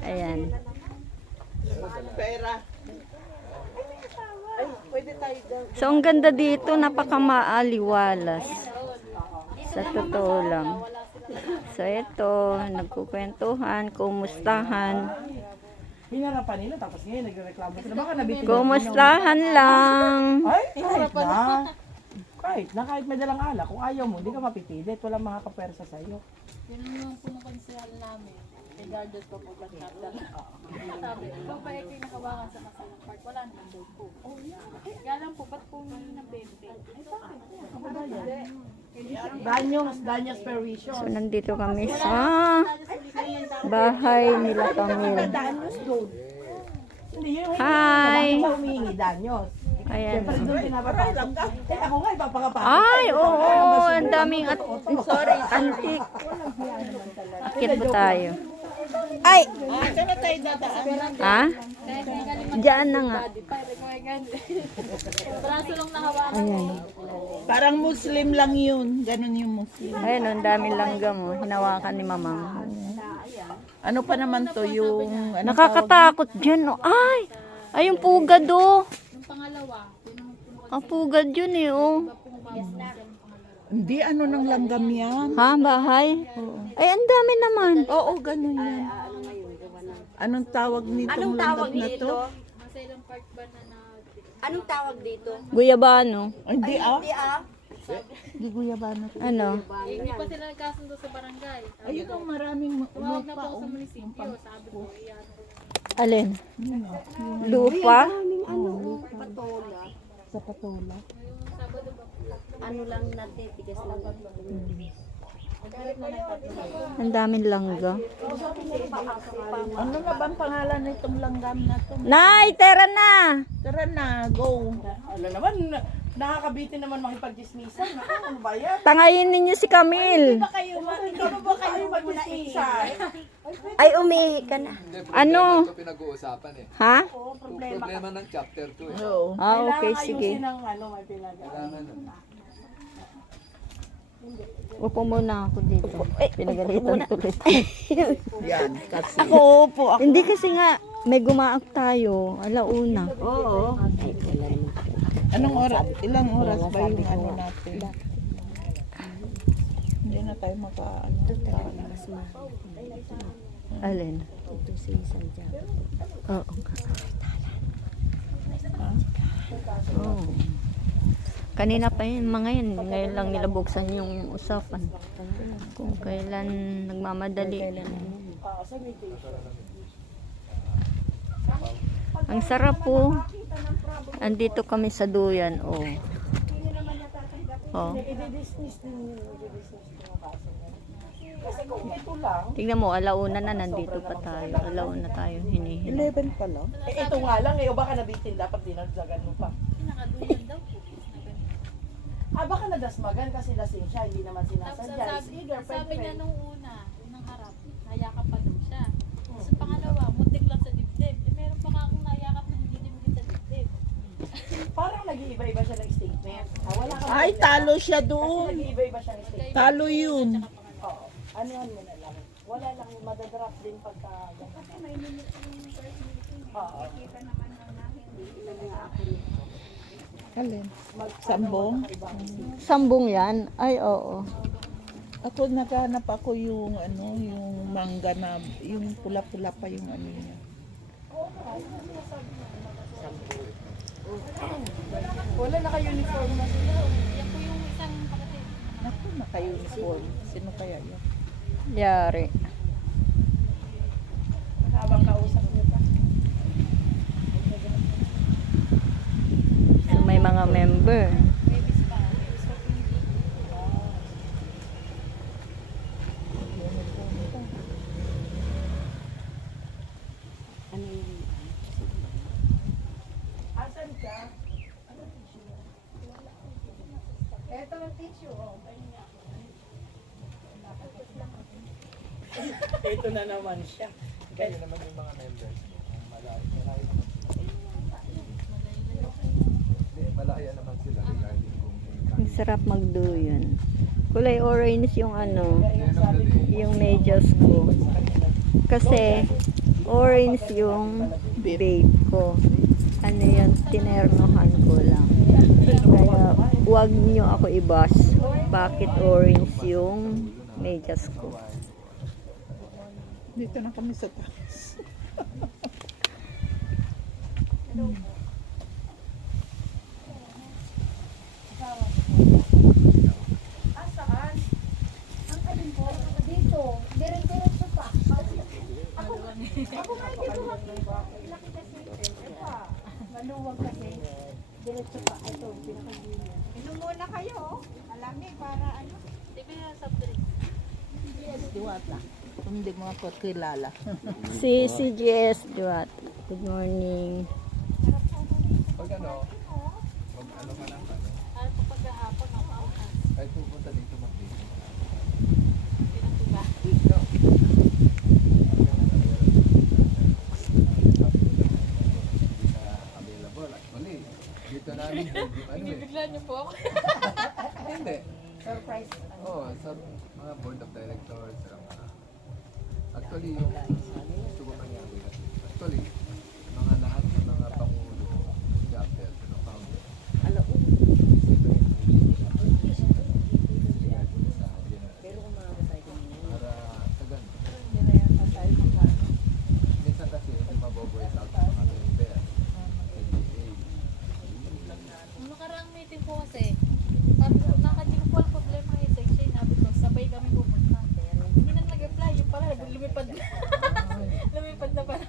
Ayan. Pera. Ay, pwede tayo daw. So, ang ganda dito, napakamaaliwalas. Sa totoo lang. So, ito, nagkukwentuhan, kumustahan. Hinarapan nila, tapos ngayon nagreklamo sila. Baka nabitin. Kumustahan lang. Ay, kahit na, kahit may dalang alak. Kung ayaw mo, hindi ka mapipilit. Walang makakapwersa sa'yo. Yun yung pinakonsehal namin. Regardless pa po ba't natin. Sabi, kung pa yung nakawakan sa Masalang Park, wala naman daw po. Kaya lang po, ba't po nyo ng 20? Ay, bakit? Danyos perwisyo. So, nandito kami sa bahay nila Camille. Danyos doon. Hindi yun. Hi! Hindi ka humihingi, Danyos. Ayan. Siyempre doon pinapapasok. Eh ako nga, ipapakapasok. Ay, oo, ang daming sorry, antique. Akit po tayo. Ay! Saan na tayo dadaan? Ha? Diyan na nga. Braso lang nahawakan. Parang Muslim lang yun. Ganon yung Muslim. Ayun, ang daming langgam mo. Hinawakan ni Mamang. Ano pa naman to yung... Ano Nakakatakot dyan, no? Ay! Ay, yung pugad, oh. Yung pangalawa, yun ang puno Ang pugad yun, eh, oh. Hindi, ano ng langgam yan? Ha, bahay? Ay, ang dami naman. Oo, ganon yan. Anong tawag nitong langgam na to? Masalang Park ba na Anong tawag dito? Guyabano. Hindi ah. Di ah. Hindi guyabano. Ano? hindi pa sila nagkasundo sa barangay. Ayun ang maraming Tumawag na po lupa. ako sa munisipyo. Sabi ko, iyan. Alin? Lupa? Patola. Sa patola. Sabado ba po? Ano lang natin, tigas lang. Ang daming langga. Ano na ba ang pangalan nitong langgam na to? Nay, tara na! Tara na, go. Ano naman, nakakabitin naman makipag-dismissan. Naku, ano ba yan? Tangayin ninyo si Camille. Hindi ba kayo mag-dismissan? Ay, umihi ka na. Ano? Ito pinag-uusapan eh. Ha? Problema ng chapter 2 eh. Oo. Ah, okay, Kailangan sige. ayusin ang ano, may pinag- Kailangan nun. Upo muna ako dito. Pinagalitan tuloy. Yan, kasi. Ako, upo. Hindi kasi nga, may gumaak tayo. Alauna. Oo. Anong oras? Ilang oras ba yung ano natin? Hindi na tayo maka... Alin? Ito si Santiago. Oo. Oh. Kanina pa yun, mga yan. Ngayon lang nila buksan yung usapan. Kung kailan nagmamadali. Ang sarap po. Andito kami sa duyan. Oh. Oh. I-dismiss din yun. Kasi kung ito lang, Tingnan mo, alauna na nandito pa tayo. Alauna tayo hinihin. 11 pa lang. ito nga lang eh, o baka nabitin, dapat dinagdagan mo pa. Pinakaduyan daw po. Baka nadasmagan kasi lasing siya, hindi naman Tapos sinasadya. sabi niya nung una, unang harap, nayakap pa daw siya. Sa pangalawa, muntik lang sa dibdib. Eh, meron pa nga akong nayakap na hindi dimikit sa dibdib. Parang nag-iiba-iba siya ng statement. Wala ka Ay, talo siya Kasi doon. nag-iiba-iba siya ng statement. Talo yun. Oo. Anuhan mo na lang. Wala lang, madadraft din pagka gano'n. Oo. Alin? Sambong? Sambong yan? Ay, oo. Ako naghanap ako yung ano, yung mangga na, yung pula-pula pa yung ano niya. Wala naka-uniform na sila. Yan po yung isang kapatid. Naku, naka-uniform. Sino kaya yun? Yari. Habang kausap niyo pa. So, may mga member. Babies pa. Babies pa po hindi. Ano yun? Asan ka? Ito ang tissue. Oh. Ito na naman siya. Kaya naman yung mga members. Malayo naman. Hindi, malaya naman sila regarding kung Ang sarap magduyan. Kulay orange yung ano, end of the day, yung medyas ko. Kasi orange yung babe ko. Ano yun, tinernohan ko lang. Kaya huwag nyo ako ibas. Bakit orange yung medyas ko? Dito na kami sa taas. Ah, saan? Ang alin po? Dito. Dire-diretso pa. Ako nga dito laki kasi. Epa. Maluwag kasi. Diretso pa. Ito, pinakagilya. Inom muna kayo. Alami para ano. Di ba yung soft drink? Diwata. Hindi mo ako kilala. Si CGS Duat. Good morning. Pag ano, pag ano ka lang, ano, Ano po pagkahapon, nakaukas. kahit pupunta dito mag-dito. Pinatuba. Available. Actually, dito namin, ano eh. Bigla niyo po ako. Hindi. Surprise. Oo, sa mga board of directors, sa mga... Actually, yung gusto ko mangyari kasi, actually, mga lahat ng mga pangulo, chapter, founder, Alaw. Pero kung makakasay ko nila. para sa ganun. Hindi na yan tayo magkano. Minsan kasi hindi maboboys out sa mga member sa GA. Nung nakaraang meeting po kasi, sabi ko, nakadil po ang problema yung section. Sabi ko, sabay kami pupunta. Hindi na nag-apply. Yung pala, lumipad na. Lumipad na pala.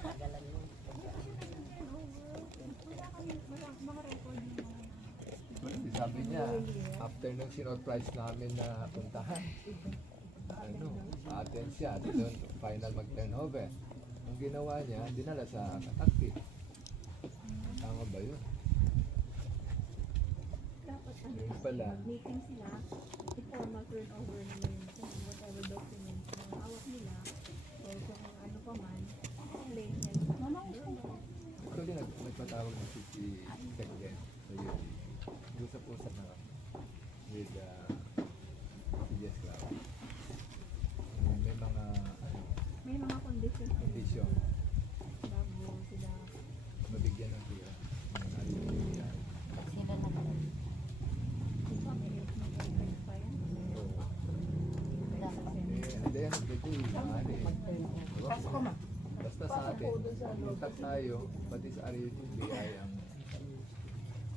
Sabi niya, after nung sinurprise namin na puntahan, ano, attend siya, doon final mag-turnover. Ang ginawa niya, dinala sa katakti. Tama ba yun? Yun pala. Meeting sila, i-formal turnover nila yun kung whatever documents na hawak nila or kung ano pa man, late na yun. Actually, nagpatawag na si Secretary sa UP. Usap-usap na kami with CGS Club. May mga May mga conditions sila kondisyon bago sila. mabigyan ng tira. Mga nalibigyan. Sila na pala. Ito, may mag-effect pa yan. At the end of the day, ano eh. Basta sa atin, contact tayo, pati sa RUTBI ang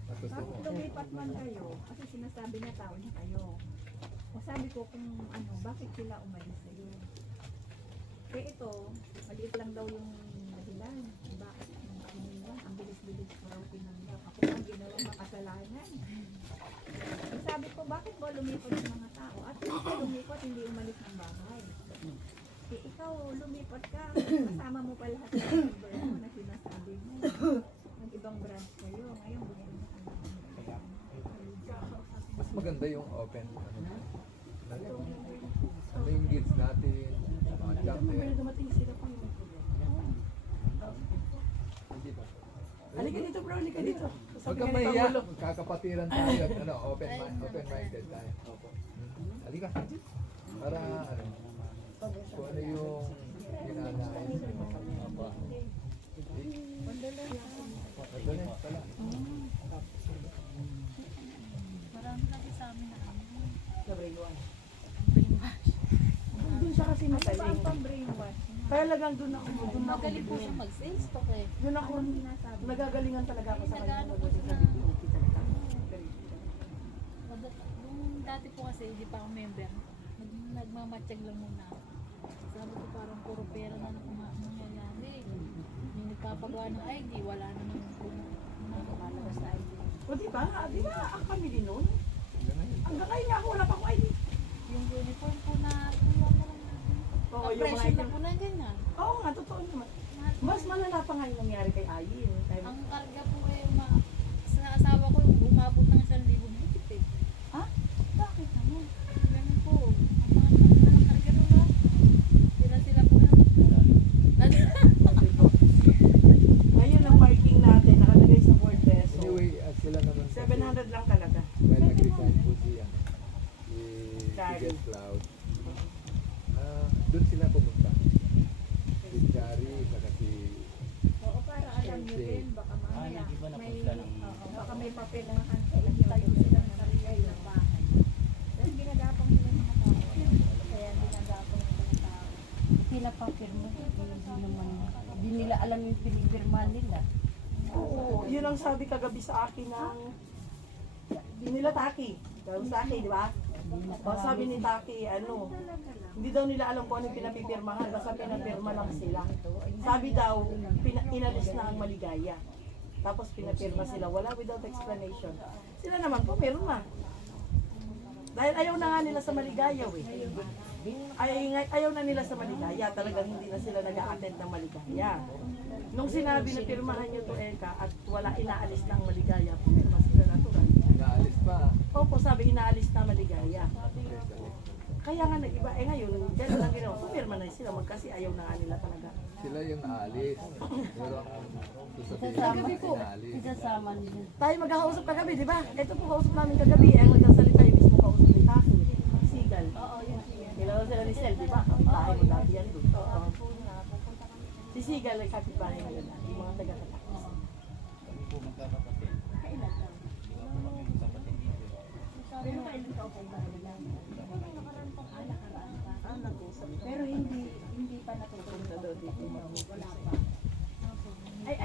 Bakit patutungo. lumipat man kayo? Kasi sinasabi na tao na kayo. O sabi ko kung ano, bakit sila umalis sa'yo? Kaya ito, maliit lang daw yung dahilan. Bakit ang bilis-bilis ko raw tinanggap. Ako ang ginawa makasalanan. Eh, sabi ko, bakit ba lumipat yung mga tao? At hindi lumipat, hindi umalis ng bahay. Eh, ikaw, lumipat ka. Kasama mo pa lahat ng member mo na sinasabi mo. Ng ibang branch kayo. Ngayon, bumili na kami. Mas maganda yung open. Ano yung needs natin, mga chapter. Hindi ba? Halika dito bro, halika dito. Huwag kang mahiya, kakapatiran tayo at ano, open-minded tayo. Halika. Para ano, kung ano yung ginanais mo. Madali pala. Marami kasi sa amin na ano. Doon siya kasi magaling. Pang-brainwash. Talagang doon ako Magaling po siya mag-sales to kaya. doon ako nagagalingan talaga ako sa kanya. Nag-ano po siya na. Nung dati po kasi, hindi pa ako member. Nagmamatsyag lang muna ako. Sabi ko parang puro pera na nangyayari. Yung nagpapagawa ng ID, wala naman kung nakakalabas na ID. O di ba ang kami din noon. Ganun yun. Hanggang ngayon nga ako wala pa akong ID. Yung uniform po na tuwa na lang natin. Oo, Ang yung presyo mga na po na ganyan. Oo nga, totoo naman. Mas malala pa nga yung nangyari kay Ayin. Ang karga po ay sa asawa ko yung umabot ng 1,000 higit eh. Ha? Bakit naman? Ganun po. Ang mga karga nung lang. Sila po yun. Ngayon ang marking natin, nakalagay sa board peso. Anyway, sila naman kasi, 700 lang talaga. well, nag-resign po si Charlie. Jet Cloud. Doon sila pumunta. papirmahan sila, tayo sila ng sarili ng bahay. Dahil ginagapang nila yung mga tao. Kaya ginagapang nila yung tao. Sila pa pirma, hindi nila alam yung pinipirma nila. Oo, yun ang sabi kagabi sa akin ng di nila Taki. Gawin sa akin, di ba? Sabi ni Taki, hindi daw nila alam kung ano yung pinapipirmahan, basta pinapirma lang sila. Sabi daw, inalis na ang maligaya. Tapos pinapirma sila, wala without explanation. Sila naman po, pirma. Dahil ayaw na nga nila sa maligaya, ayaw na nila sa maligaya, talagang hindi na sila nag-a-attend ng maligaya. Nung sinabi na pirmahan nyo to Eka at wala inaalis na ang maligaya, pumirma sila natural. Inaalis pa. Opo, sabi inaalis na maligaya. Kaya nga nag-iba, ngayon, gano'n lang ginawa, pumirma na sila, kasi ayaw na nga nila talaga. Sila yung aalis. Pero ang sasabihin Isasama, nila inaalis. isasama nila. Tayo magkakausap kagabi, di ba? Ito po kausap namin kagabi, ang nagsasalita yung mismo kausap ni Taki, Sigal. Oo, yun. Kailangan sila ni Sel, di ba? Kapitahin mo dati yan doon. Oo. Si Sigal, nagkakitbahay nila na, yung mga taga-katakos. Pero hindi pa natutunta daw dito. Wala pa. Ay,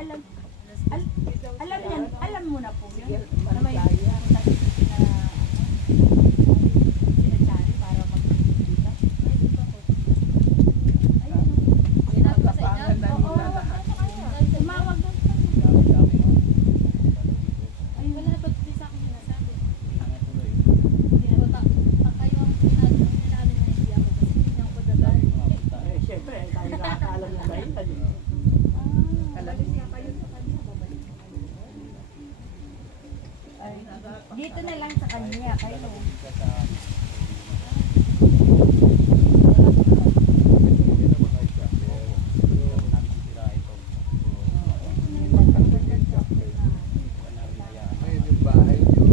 alam mo na po yun. Na may sinachari para mag-dita. Sinabi ko sa inyo, Tapangan na nila lahat. Tumawag doon. ay wala na ba't di sa akin sinasabi? Kayo ang sinabi na hindi ako kasi hindi ako pagdadali. Siyempre, tayo nakakaalam ng dahilan. Alis na kayo sa kanya, babalik na kayo. Ay, dito na lang sa kanya, kayo. Ngayon yung bahay nyo,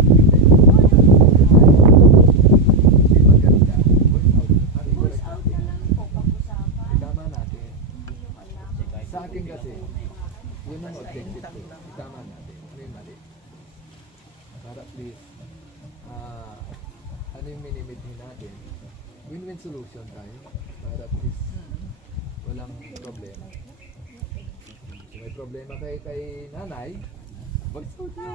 hindi maganda. Voice out. Ang correct natin. Itama natin. Sa akin kasi, yun ang objective ko. Itama natin. Ano yung mali? Para at least, ano yung minimidhin natin? Win-win solution tayo. Para at least, walang problema. Kung may problema kay nanay, voice out nyo.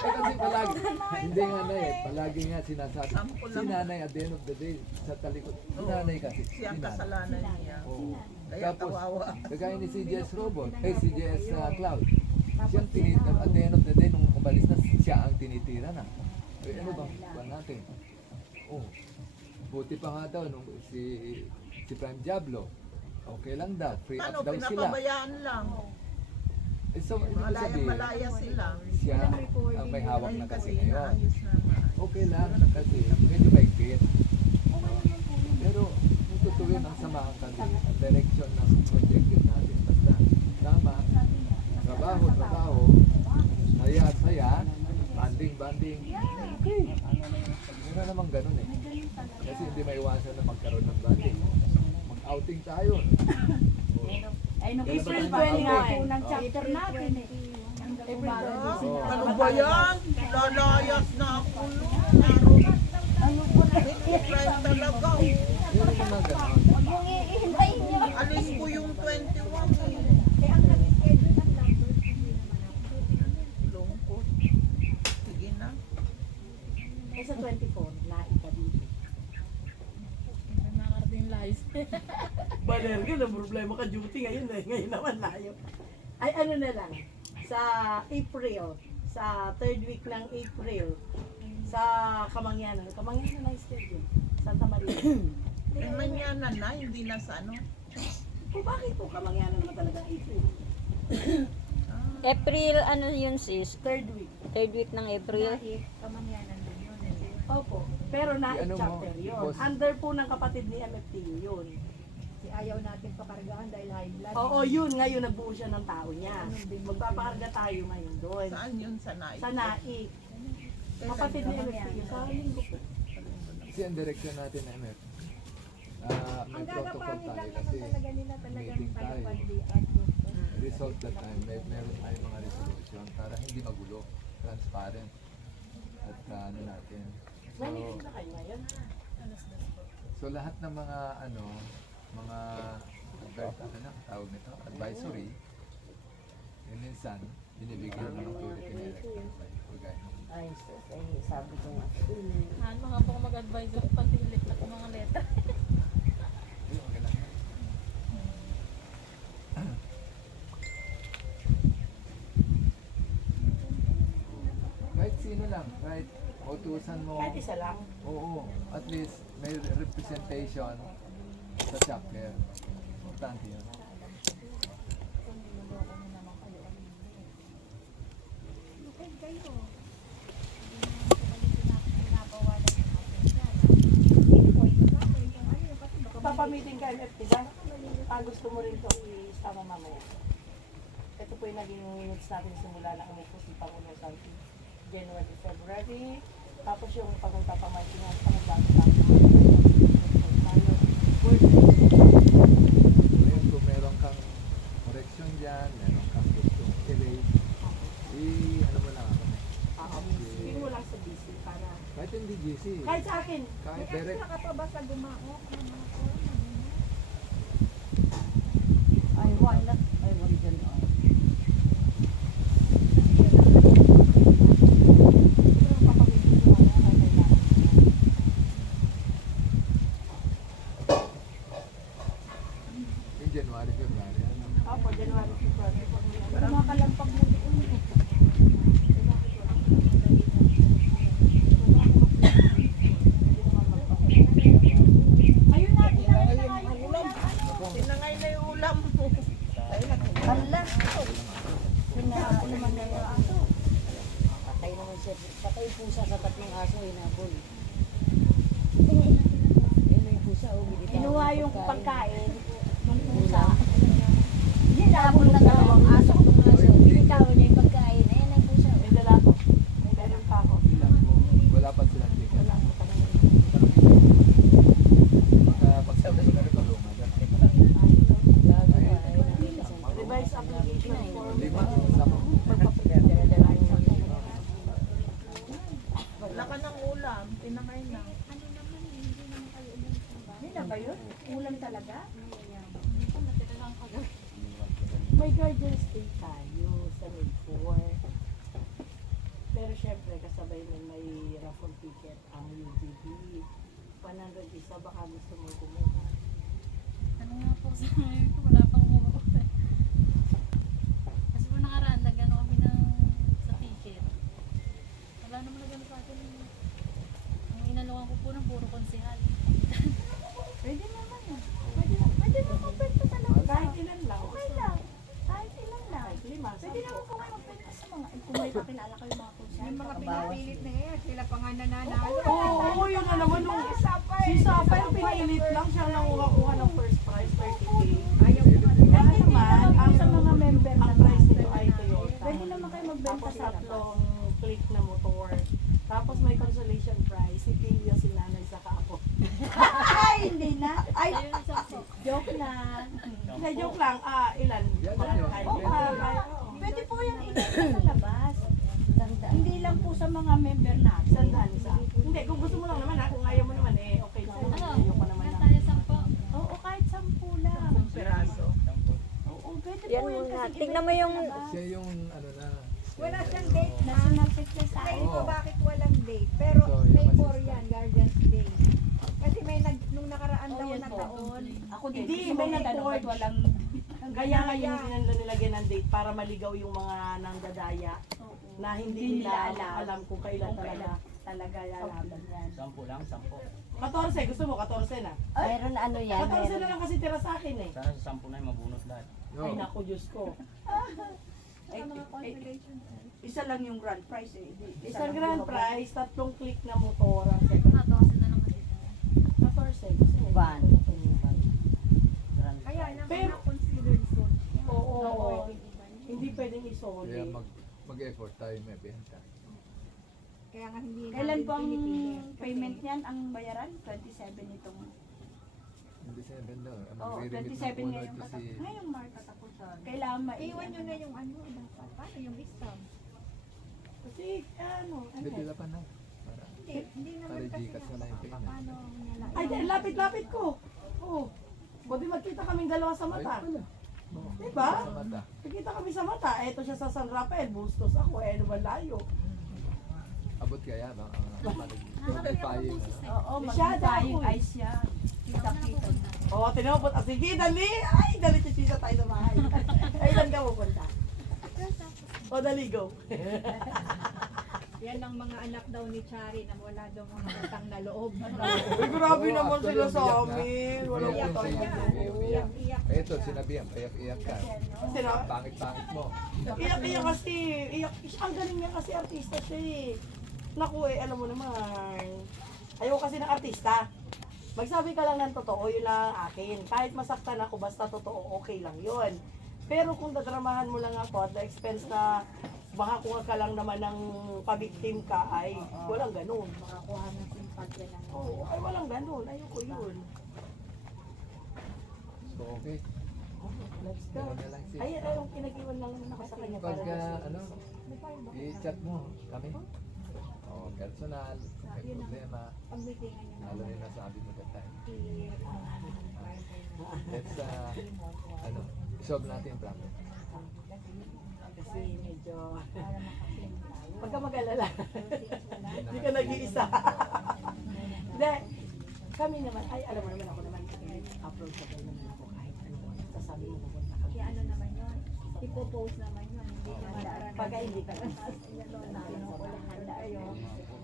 Kasi palagi, hindi nga na palagi nga sinasabi, Sample si lang. nanay at the end of the day, sa talikod, si nanay kasi, si Siya ang nanay. kasalanan niya. Oo. Kaya Tapos, kawawa. kagaya ni CJS Robot, CJS Cloud, siyang tinitira, at the end of the day, nung umalis na, siya ang tinitira na. Ano bang kuwan natin? Oh, buti pa nga daw, nung si Prime Diablo, okay lang daw, free Ano, up daw sila. pinapabayaan lang. So, ibig ko sabihin, Malaya sila. siya ang may hawak na kasi ngayon. inaayos na maayos. Okay lang kasi medyo maigpit. Pero tutuwin ang samahan kami ang direction ng objective natin. Basta tama, trabaho, saya, banding. Okay. Meron namang ganun eh. Kasi hindi maiwasan na magkaroon ng banding. Mag-outing tayo. Ay, nung April pa 20 nga eh. unang chapter natin eh. Ano ba yan? Lalayas na ako nun. Ano po na? Friend talaga. Meron naman ganun. Huwag mong ihintayin niyo. Alis ko yung 21 eh. Eh, ang nag-schedule ng numbers, hindi naman ako. Lungkot. Sige na. Eh sa 24, naita dito. May makakarating yung layos. Balerga, na problema ka duty ngayon eh. Ngayon naman layo. Ay ano na lang, sa April, sa third week ng April, sa Kamangyanan na schedule, Santa Maria. Eh, manyanan na, hindi na sa ano. O bakit po Kamangyanan naman talaga April? April, ano yun sis? Third week. Third week ng April. Kamangyanan din yun. Opo. Pero na Ano mo, chapter yun. boss? Under po ng kapatid ni MFTU yun. Si ayaw natin pakargaan dahil high blood. Oo, yun. Ngayon nagbuo siya ng tao niya. Magpapakarga tayo ngayon doon. Saan yun sa naik? Sa Naik. Kapatid ni MFTU. Sa linggo po. Kasi ang direction natin na MF, may Ang protocol gagapangin tayo lang kasi naman talaga nila talagang meeting tayo. tayo pandi at gusto. resolve that time. Meron tayong mga resolution para hindi magulo, transparent. At ano natin. Naninig na kayo ngayon? So lahat ng mga mga tawag nito, advisory, yun minsan, binibigyan ng authority ng elected organization. Ay, sus, ay, sabi ko nga. Mga po mag-advise pati ulit na mga letter. Ayun, okay lang. Kahit sino lang, kahit utusan mo. Kahit isa lang. Oo, at least may representation sa chapter. Importante yun. Lukid kayo. Papamiting ka MFT ba? Gusto mo rin ito i-istama mamaya. Ito po yung naging minutes natin simula na umupo si Pangulo Santi. January to February. Tapos yung pagpapamiting ng panagbago natin. Ngayon, kung meron kang correction dyan, meron kang gustong erase, ano mo lang ako. Sabihin mo lang sa BC para... Kahit hindi GC, Kahit sa akin. kahit May direct. extra ka pa ba sa gumaok? Ay, wala. Ay, wala dyan. Ay. Yung January, February, ano. Opo, January to February. Para makalampag mo doon. Ayun na, tinangay na nga yung ulam. Tinangay na yung ulam. Hala. Hinahapon naman na yung aso. Patay naman siya. Patay yung pusa sa tatlong aso, hinabol. Eh, may pusa, binitawan Kinuha ng yung pagkain ng Pusa. pusa. Hinabol na dalawang aso. Binitawan niya yung pagkain. Ayan ang pusa. May dala ko. May meron pa ako. Wala pa silang ticket. Pagsabi ko na rin tulungan. Revise application form. 5, 10. Wala ka ng ulam, tinangay na. Ano naman, hindi naman kayo ulam. Hindi na ba yun? Ulam talaga? May guardians day tayo sa May 4. Pero syempre, kasabay nun may raffle ticket ang UGB. 100 isa, baka gusto mo kumuha. Ano nga po sa ngayon ko, wala pang umuha. Kasi po nakaraan, nag-ano kami sa ticket. Wala naman nag-ano sa akin. Ang inalukan ko po ng puro konsehal. Pwede naman. Pwede naman magbenta sa labas. Kahit ilan lang. Okay lang. Kahit ilan lang. Kahit 5, Pwede naman po kayo magbenta sa mga, kung may kakilala kayo mga konsehal. Yung mga pinipilit na yan, sila pa nga nananalo. Oo, yun na naman nung si Sapay pinilit lang siya nanguha ng first prize, 30K. Ayaw ko nga nila. Kaya naman, ang sa mga member ang price nito ay Toyota. Pwede naman kayo magbenta Tapos sa labas. tatlong click na motor. Tapos may consolation prize, si Pilio, si Nanay, saka ako. Ay, hindi na. Ay, Ayun, isa po. joke lang. Hindi, joke lang. Ilan? Yan lang yun. Ay, Oo, pwede po yan ibenta sa labas. Hindi lang po sa mga member natin. Sandaan isa. Hindi, kung gusto mo lang naman kung ayaw mo naman okay lang. Ano? Ayoko naman Meron na. tayo 10. Oo, kahit 10 lang. Piraso. Oo, pwede Yan po yan muna. kasi Tignan mo yung... Siya yung na. Wala siyang date na. National Secretary sa Sa akin. iba bakit walang date? Pero So, may yung 4 yan, Guardian's Day. Kasi may nung nakaraan daw yan na po. taon. Ako din. Hindi, Gusto mo may na tanong record. ba't walang... Kaya nga yun nila nilagyan ng date para maligaw yung mga nangdadaya na hindi nila alam kung kailan Talaga lalaban yan. 10 lang, 10. 14, gusto mo 14 na? Meron ano yan, 14 meron. na lang kasi tira sa akin eh. Sana sa 10 na yung mabunot lahat. Ay naku, Diyos ko. Isa lang yung grand prize eh. Isang grand prize, 3 click na motor. Ang second. Mga 12 na lang dito. 14, gusto mo? Van. Kaya lang Pero- na considered zone. Oo. Hindi pwedeng Kaya isoli. mag-effort tayo may benta. Kaya nga hindi Kailan natin po ang pinipilit. Kasi payment niyan? Ang bayaran? 27 itong... Hindi siya benda. Oo, Magre-remit ng 27 puno ngayong ito katapos. si... Ngayong March katapos. Kailangan maiwan nyo na yung ano, dapat. Paano yung stamp? Kasi, ano. Bibila pa na. Para, Hindi naman para kasi Gcash na lang yung payment. paano nila. Ay, di, lapit-lapit ko. Oo. Buti magkita kaming dalawa sa Ay, mata. pala. Oo. Diba? Sa mata. Magkita kami sa mata. Eto siya sa San Rafael. Bustos ako. Eh, ano ba layo? Abot kaya ba? Mag-buying. Oo, Masyado mag-buying ako eh. eyes yan. Kita-kita. Oo, tinapot. Ah, sige, dali. Ay, dali si tayo sa bahay. Ay, ilan ka pupunta? O, dali, go. Yan ang mga anak daw ni Chari na wala daw mga utang na loob. Ay, grabe Oo, naman actually, sila sa umiyak na. amin. Walang Umiyak utang yan na sa iyo, loob. umiyak. Ito, sinabihan, iyak-iyak ka. Sino? Pangit-pangit mo. Iyak kasi. Iyak. Ang galing niya kasi artista siya eh. Naku eh, alam mo naman. Ayaw kasi ng artista. Magsabi ka lang ng totoo, yun lang ang akin. Kahit masaktan ako, basta totoo, okay lang yun. Pero kung dadramahan mo lang ako at the expense na makakuha ka lang naman ng pabiktim ka, ay walang ganun. Makakuha ng simpatya ng Oo, ay walang ganun. Ayoko yun. So, okay. Let's go. Ganun na lang siya. Ay, ay, yung pinag-iwan lang naman ako sa kanya para Pagka, na ano, i-chat mo kami. O, personal, may problema. pagbitingan niya. Lalo rin nasabi mo that time. Let's, ano, solve natin yung problem. kasi medyo pagka mag-alala. Hindi ka nag-iisa. Hindi. Kami naman, ay alam mo naman ako naman, approachable naman ako kahit ano. Sasabi mo pupunta ka. Kaya ano naman yun, ipopost naman yun. Hindi naman daan. Pagka hindi ka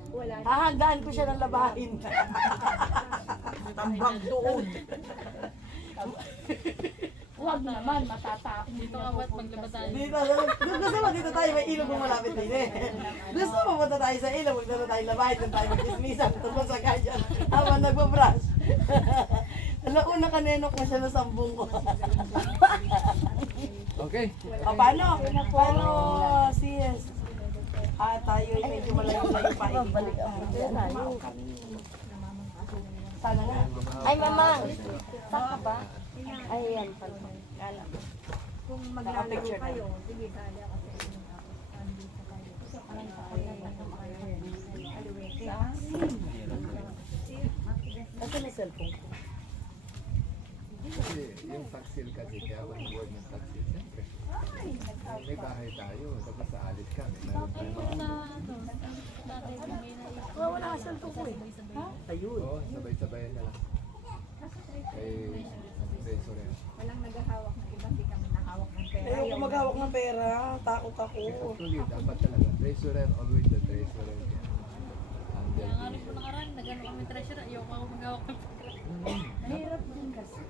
Wala na. hahandaan ko siya ng labahin. Tambang doon. Huwag naman, matatakot. Dito ka ba't maglabas tayo? Dito, gusto mo dito tayo, may ilog mo malapit din eh. Gusto mo punta tayo sa ilog, magdala tayo labahin, doon tayo magkismisan, tungkol sa ganyan, habang nagbabrush. Alauna kanenok na siya na sambong ko. Okay. O paano? Paano, sis? Tayo ay medyo malayo-layo pa. Sana nga. Ay, mamang. Saka ba? Ay, yan pala. Kung maglalaro kayo, sige, sali ako sa inyo. Andito kayo. So, parang Kasi may cellphone ko. Kasi yung tax sale kasi, kaya ako nag-board ng tax sale. Siyempre, may bahay tayo, tapos sa alit ka, may meron tayo mga Wala ka cellphone ko eh. Ayun. Oo, sabay-sabayan na lang. Kay treasurer. Walang naghahawak ng iba, hindi kami nahawak ng pera. Ayoko maghawak ng pera. Takot ako. Actually, dapat talaga. Treasurer, always the treasurer. Handle Kaya nga rin po nakaraan, nagano kami treasure, ayoko ako mag-hawak ng Mahirap din kasi.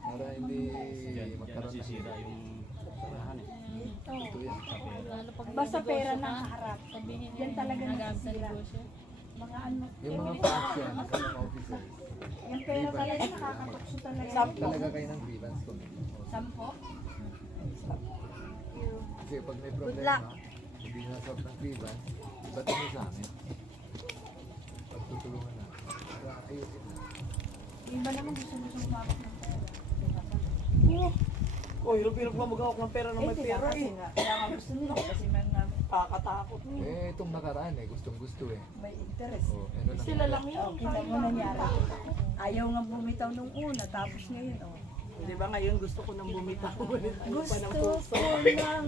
Para hindi Diyan magkaroon ng nasisira yung sarahan eh. ito yan. Lalo pag Basta may pera negosyo na ka, harap. sabihin Yan talaga nagamit sa nasisira. negosyo. Mga ano, Yung mga facts yan, sa mga officers. yung pera talaga nakakatukso talaga. Talaga kayo ng grievance ko. Sampo? Kasi pag may problema, hindi na solve ng grievance, ba't mo sa amin? Pagtutulungan na. Para ayusin na. Yung ba naman gusto mo sumabak ng pera? Oh, hirap-hirap nga maghawak ng pera na may pera eh. Kaya nga gusto nila kasi may Kakatakot. Eh, itong nakaraan eh, gustong-gusto eh. may interest. Oh, ano na. Sila lang yun. Kita mo nangyari. Ayaw nga bumitaw nung una, tapos ngayon, oh. Di ba ngayon gusto ko nang bumitaw. Gusto Gusto ko nang